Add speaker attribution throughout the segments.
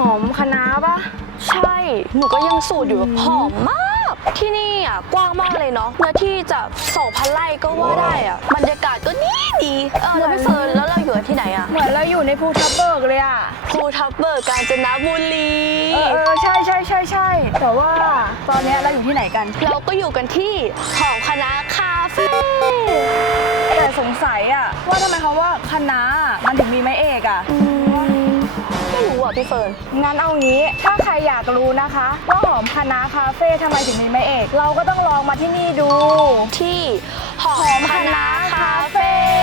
Speaker 1: อมคะน้าปะใช่หนูก็ยังสูตรอยู่แบบหอมมากที่นี่อ่ะกว้างมากเลยเนาะเนื้อที่จะ 2,000 ไร่ก็ว่าได้อ่ะบรรยากาศก็ดีแล้วพี่เฟิร์นแล้วเราอยู่ที่ไหนอ่ะ
Speaker 2: เหมือนเราอยู่ในภูทับเบิกเลยอ่ะ
Speaker 1: ภูทับเบิกกาญจนบุรี
Speaker 2: ใช่แต่ว่าตอนนี้เราอยู่ที่ไหนกัน
Speaker 1: เราก็อยู่กันที่หอมคณะคาเฟ่
Speaker 2: แต่สงสัยอ่ะว่าทำไมเขาว่าคณะมันถึงมีไม้เอกอ่ะ
Speaker 1: ไม่รู้อ่ะพี่เฟิร์น
Speaker 2: งั้นเอางี้ถ้าใครอยากรู้นะคะว่าหอมคณะคาเฟ่ทำไมถึงมีไม้เอกเราก็ต้องลองมาที่นี่ดู
Speaker 1: ที่หอมคณะคาเฟ่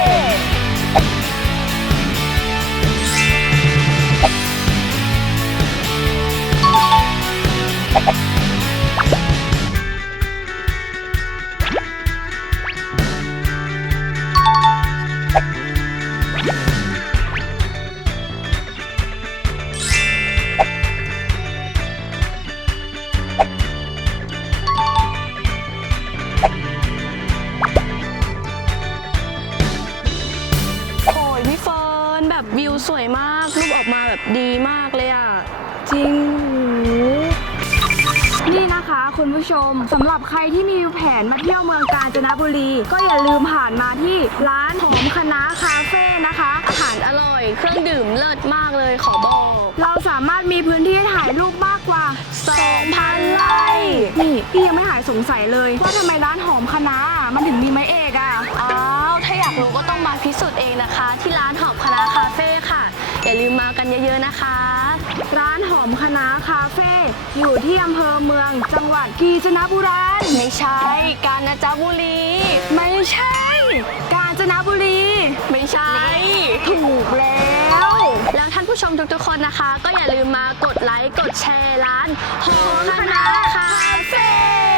Speaker 1: โอ้ยพี่เฟิร์นแบบวิวสวยมากรูปออกมาแบบดีมากเลยอ่ะ
Speaker 2: จริงนี่นะคะคุณผู้ชมสำหรับใครที่มีแผนมาเที่ยวเมืองกาญจนบุรีก็อย่าลืมผ่านมาที่ร้านหอมคณะคาเฟ่นะคะ
Speaker 1: อาหารอร่อยเครื่องดื่มเลิศมากเลยขอบอก
Speaker 2: เราสามารถมีพื้นที่ถ่ายรูปมากกว่า
Speaker 1: 2,000 ไร่
Speaker 2: นี่พี่ยังไม่หายสงสัยเลยว่าทำไมร้านหอมคณะมันถึงมีไม้เอกอ่ะ
Speaker 1: ถ้าอยากรู้ก็ต้องมาพิสูจน์เองนะคะที่ร้านหอมคณะคาเฟ่ค่ะอย่าลืมมากันเยอะๆนะคะ
Speaker 2: ร้านหอมคณะคาเฟ่อยู่ที่อำเภอเมืองจังหวัดกาญจนบุรี
Speaker 1: ไม่ใช่กาญจนบุรี
Speaker 2: ไม่ใช่กาญจนบุรี
Speaker 1: ไม่ใช่
Speaker 2: ถูกแล้ว
Speaker 1: ท่านผู้ชมทุกๆคนนะคะก็อย่าลืมมากดไลค์กดแชร์ร้านหอมคณะคาเฟ่